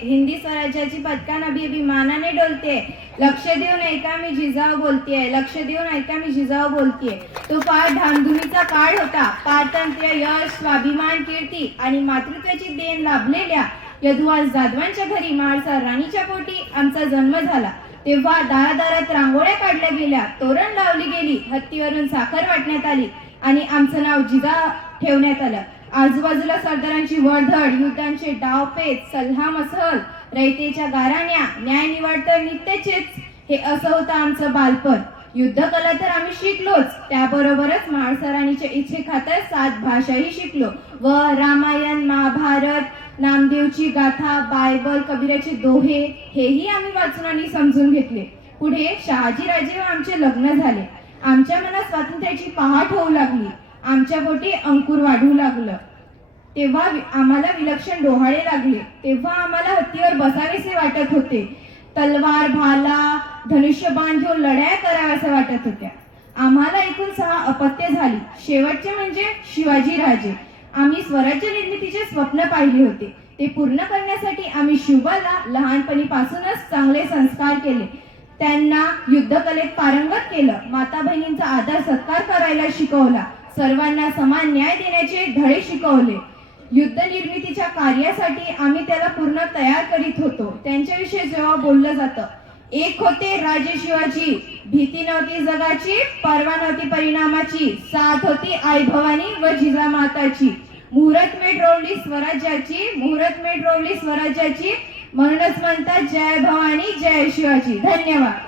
हिंदी स्वराज्याची पताका नभी अभिमानाने डोलते. लक्ष देऊन ऐका मी जिजाऊ बोलतेय, लक्ष देऊन ऐका मी जिजाऊ बोलतेय. तो फार धामधुमीचा काळ होता. पारतंत्र्य, यश, स्वाभिमान, कीर्ती आणि मातृत्वाची देण लाभलेल्या यदुवंश जाधवांच्या घरी महाराज राणीच्या पोटी आमचा जन्म झाला. तेव्हा दारादारात रांगोळ्या काढल्या गेल्या, तोरण लावली गेली, हत्तीवरून साखर वाटण्यात आली आणि आमचं नाव जिजा ठेवण्यात आलं. आजूबाजूला सरदारांची वर्दळ, युद्धांचे डावपेच, सल्लामसलत, रयतेच्या गाराण्या, न्याय निवाडतर नित्याचेच. हे असं होतं आमचं बालपण. युद्धकला तर आम्ही शिकलोच, त्याबरोबरच महाराजांच्या इच्छेखातर 7 भाषाही शिकलो व रामायण, महाभारत, नामदेवची गाथा, बायबल, कबीराचे दोहे हेही आम्ही वाचून आणि समजून घेतले. पुढे शहाजीराजे व आमचे लग्न झाले. आमच्या मनात स्वातंत्र्याची पहाट होऊ लागली. आमच्या पोटी अंकुर वाढू लागलं. तेव्हा आम्हाला विलक्षण डोहाळे लागले. तेव्हा आम्हाला हत्तीवर बसावेसे वाटत होते. तलवार, भाला, धनुष्यबाण घेऊन लढाया कराव्यास वाटत होत्या. आम्हाला एकूण 6 अपत्ये झाली. शेवटचे म्हणजे शिवाजीराजे. आम्ही स्वराज्य निर्मितीचे स्वप्न पाहिले होते. ते पूर्ण करण्यासाठी आम्ही शिवबाला लहानपणीपासूनच चांगले संस्कार केले. त्यांना युद्धकलेत पारंगत केलं. माता बहिणींचा आदर सत्कार करायला शिकवला. सर्वांना समान न्याय देण्याचे धडे शिकवले. युद्ध निर्मितीच्या कार्यासाठी आम्ही त्याला पूर्ण तयार करीत होतो. त्यांच्याविषयी जेव्हा बोललं जातं, एक होते राजे शिवाजी, भीती नव्हती जगाची, पर्वा नव्हती परिणामाची, साथ होती आई भवानी व जिजामाताची, मुहूर्तमेढ रोवली स्वराज्याची, मुहूर्तमेढ रोवली स्वराज्याची, म्हणूनच म्हणतात जय भवानी जय शिवाजी. धन्यवाद.